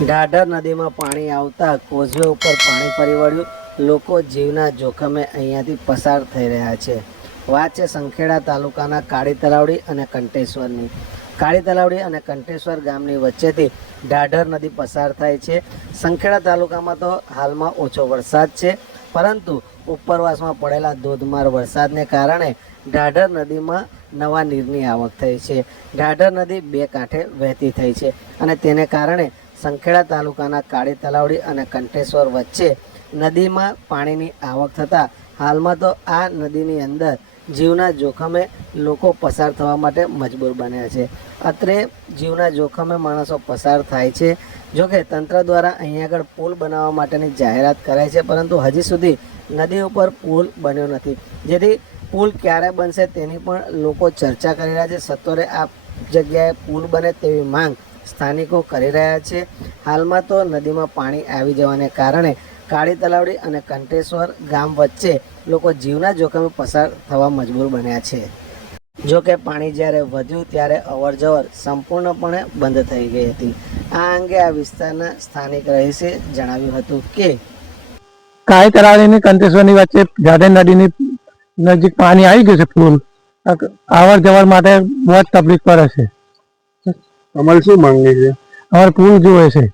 ઢાઢર નદીમાં પાણી આવતા કોઝવે ઉપર પાણી ફરી વળ્યું. લોકો જીવના જોખમે અહીંયાથી પસાર થઈ રહ્યા છે. વાત છે સંખેડા તાલુકાના કાળી તલાવડી અને કંટેશ્વરની. કાળી તલાવડી અને કંટેશ્વર ગામની વચ્ચેથી ઢાઢર નદી પસાર થાય છે. સંખેડા તાલુકામાં તો હાલમાં ઓછો વરસાદ છે, પરંતુ ઉપરવાસમાં પડેલા ધોધમાર વરસાદને કારણે ઢાઢર નદીમાં નવા નીરની આવક થઈ છે. ઢાઢર નદી બે કાંઠે વહેતી થઈ છે અને તેને કારણે સંખેડા તાલુકાના કાળી તલાવડી અને કંટેશ્વર વચ્ચે નદીમાં પાણીની આવક થતાં હાલમાં તો આ નદીની અંદર જીવના જોખમે લોકો પસાર થવા માટે મજબૂર બન્યા છે. અત્રે જીવના જોખમે માણસો પસાર થાય છે. જોકે તંત્ર દ્વારા અહીં આગળ પુલ બનાવવા માટેની જાહેરાત કરાઈ છે, પરંતુ હજી સુધી નદી ઉપર પુલ બન્યો નથી. જેથી પુલ ક્યારે બનશે તેની પણ લોકો ચર્ચા કરી રહ્યા છે. સત્વરે આ જગ્યાએ પુલ બને તેવી માંગ સ્થાનિકો કરી રહ્યા છે. હાલમાં તો નદીમાં પાણી આવી જવાને કારણે કાળી તલાવડી અને કંટેશ્વર ગામ વચ્ચે લોકો જીવના જોખમે પસાર થવા મજબૂર બન્યા છે. જો કે પાણી જ્યારે વધ્યું ત્યારે અવરજવર સંપૂર્ણપણે બંધ થઈ ગઈ હતી. આ અંગે આ વિસ્તારના સ્થાનિક રહીશે જણાવ્યું હતું કે કાળી તલાવડી અને કંટેશ્વરની વચ્ચે ઢાઢર નદીની નજીક પાણી આવી ગયું છે. પુલ આવર જવર માટે બહુ જ તકલીફ પડે છે. અમારે શું માંગણી છે? અમારે પુલ જોવે છે.